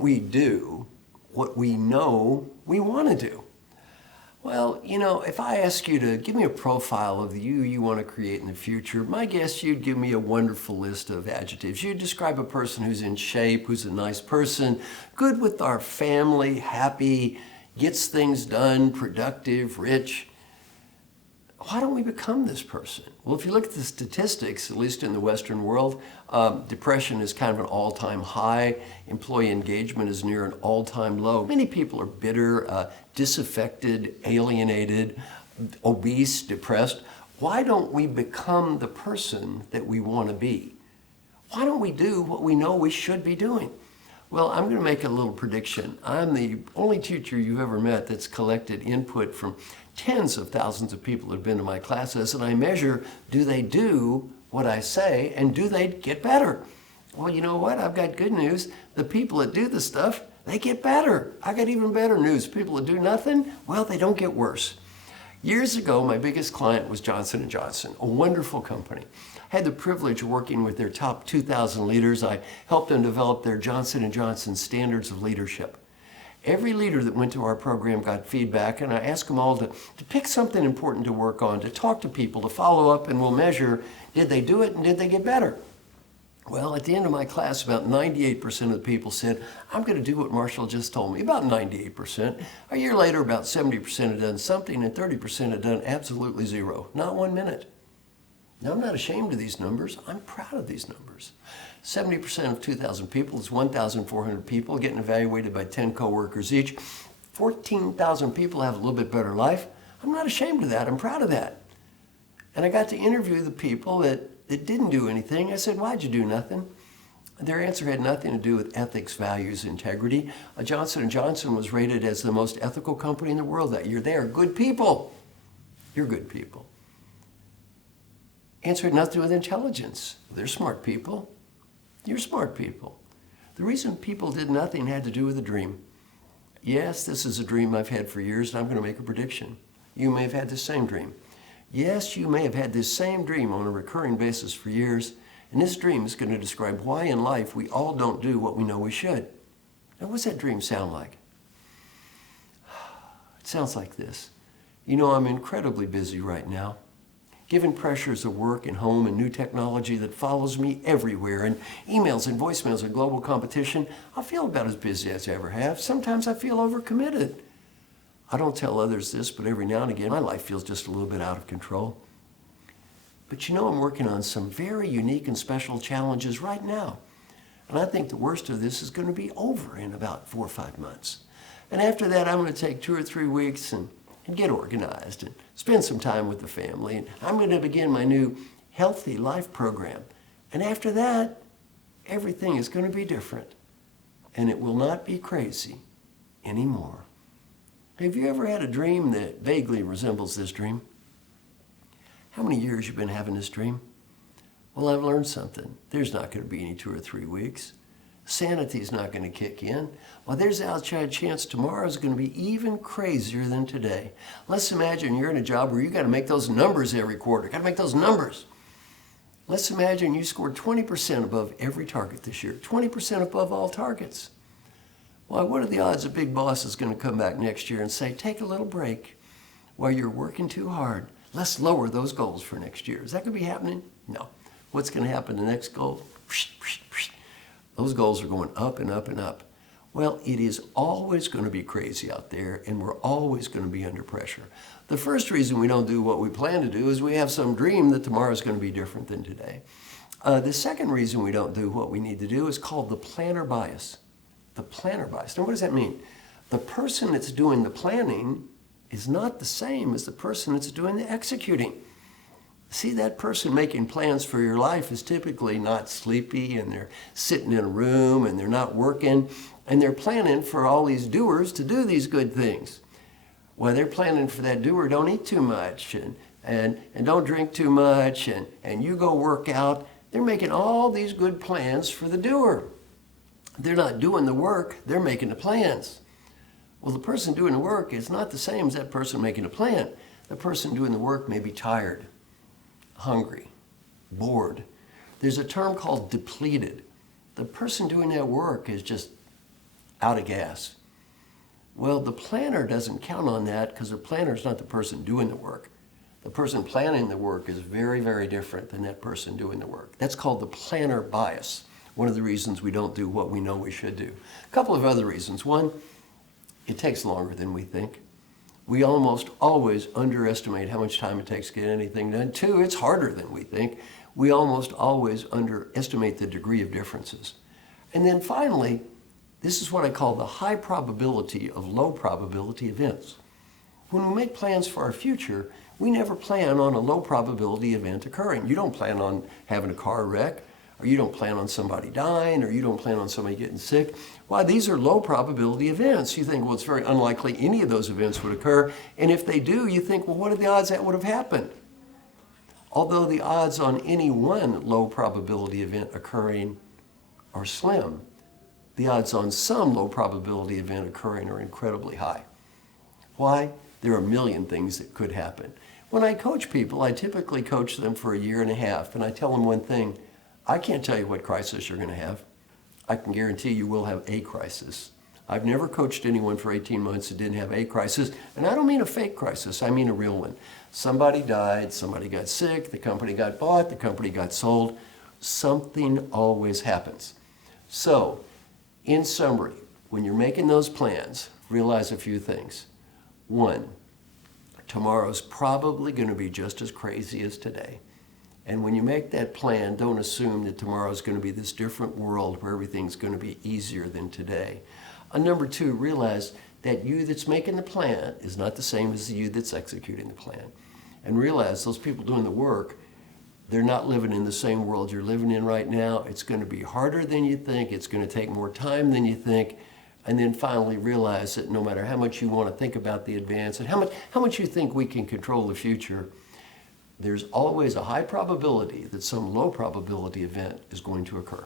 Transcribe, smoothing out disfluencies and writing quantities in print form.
don't we do what we know we want to do? Well, if I ask you to give me a profile of the you want to create in the future, my guess you'd give me a wonderful list of adjectives. You'd describe a person who's in shape, who's a nice person, good with our family, happy, gets things done, productive, rich. Why don't we become this person? Well, if you look at the statistics, at least in the Western world, depression is kind of an all-time high. Employee engagement is near an all-time low. Many people are bitter, disaffected, alienated, obese, depressed. Why don't we become the person that we want to be? Why don't we do what we know we should be doing? Well, I'm going to make a little prediction. I'm the only teacher you've ever met that's collected input from tens of thousands of people that have been to my classes, and I measure, do they do what I say, and do they get better? Well, you know what? I've got good news. The people that do the stuff, they get better. I got even better news. People that do nothing, well, they don't get worse. Years ago, my biggest client was Johnson & Johnson, a wonderful company. I had the privilege of working with their top 2,000 leaders. I helped them develop their Johnson & Johnson standards of leadership. Every leader that went to our program got feedback, and I asked them all to pick something important to work on, to talk to people, to follow up, and we'll measure, did they do it and did they get better? Well, at the end of my class, about 98% of the people said, I'm going to do what Marshall just told me, about 98%. A year later, about 70% had done something, and 30% had done absolutely zero, not 1 minute. Now, I'm not ashamed of these numbers. I'm proud of these numbers. 70% of 2,000 people is 1,400 people getting evaluated by 10 coworkers each. 14,000 people have a little bit better life. I'm not ashamed of that. I'm proud of that. And I got to interview the people that didn't do anything. I said, why'd you do nothing? Their answer had nothing to do with ethics, values, integrity. Johnson & Johnson was rated as the most ethical company in the world that year. They are good people. You're good people. Answer had nothing to do with intelligence. They're smart people. You're smart people. The reason people did nothing had to do with a dream. Yes, this is a dream I've had for years, and I'm going to make a prediction. You may have had the same dream. Yes, you may have had this same dream on a recurring basis for years, and this dream is going to describe why in life we all don't do what we know we should. Now, what's that dream sound like? It sounds like this. I'm incredibly busy right now. Given pressures of work and home and new technology that follows me everywhere, and emails and voicemails and global competition, I feel about as busy as I ever have. Sometimes I feel overcommitted. I don't tell others this, but every now and again, my life feels just a little bit out of control. But I'm working on some very unique and special challenges right now. And I think the worst of this is going to be over in about 4 or 5 months. And after that, I'm going to take 2 or 3 weeks and get organized and spend some time with the family. And I'm going to begin my new Healthy Life program. And after that, everything is going to be different. And it will not be crazy anymore. Have you ever had a dream that vaguely resembles this dream? How many years have you been having this dream? Well, I've learned something. There's not going to be any 2 or 3 weeks. Sanity's not going to kick in. Well, there's an outside chance tomorrow is going to be even crazier than today. Let's imagine you're in a job where you got to make those numbers every quarter. Got to make those numbers. Let's imagine you scored 20% above every target this year. 20% above all targets. Well, what are the odds a big boss is going to come back next year and say, take a little break while you're working too hard. Let's lower those goals for next year. Is that going to be happening? No. What's going to happen the next goal? Those goals are going up and up and up. Well, it is always going to be crazy out there, and we're always going to be under pressure. The first reason we don't do what we plan to do is we have some dream that tomorrow is going to be different than today. The second reason we don't do what we need to do is called the planner bias. The planner bias. Now, what does that mean? The person that's doing the planning is not the same as the person that's doing the executing. See, that person making plans for your life is typically not sleepy, and they're sitting in a room, and they're not working, and they're planning for all these doers to do these good things. Well, they're planning for that doer, don't eat too much, and don't drink too much, and you go work out. They're making all these good plans for the doer. They're not doing the work, they're making the plans. Well, the person doing the work is not the same as that person making the plan. The person doing the work may be tired, hungry, bored. There's a term called depleted. The person doing that work is just out of gas. Well, the planner doesn't count on that because the planner is not the person doing the work. The person planning the work is very, very different than that person doing the work. That's called the planner bias. One of the reasons we don't do what we know we should do. A couple of other reasons. One, it takes longer than we think. We almost always underestimate how much time it takes to get anything done. Two, it's harder than we think. We almost always underestimate the degree of differences. And then finally, this is what I call the high probability of low probability events. When we make plans for our future, we never plan on a low probability event occurring. You don't plan on having a car wreck, or you don't plan on somebody dying, or you don't plan on somebody getting sick. Why, these are low probability events. You think, well, it's very unlikely any of those events would occur. And if they do, you think, well, what are the odds that would have happened? Although the odds on any one low probability event occurring are slim, the odds on some low probability event occurring are incredibly high. Why? There are a million things that could happen. When I coach people, I typically coach them for a year and a half, and I tell them one thing: I can't tell you what crisis you're going to have. I can guarantee you will have a crisis. I've never coached anyone for 18 months that didn't have a crisis, and I don't mean a fake crisis, I mean a real one. Somebody died, somebody got sick, the company got bought, the company got sold. Something always happens. So, in summary, when you're making those plans, realize a few things. One, tomorrow's probably going to be just as crazy as today. And when you make that plan, don't assume that tomorrow's going to be this different world where everything's going to be easier than today. Number two, realize that you that's making the plan is not the same as the you that's executing the plan. And realize those people doing the work, they're not living in the same world you're living in right now. It's going to be harder than you think. It's going to take more time than you think. And then finally realize that no matter how much you want to think about the advance and how much you think we can control the future, there's always a high probability that some low probability event is going to occur.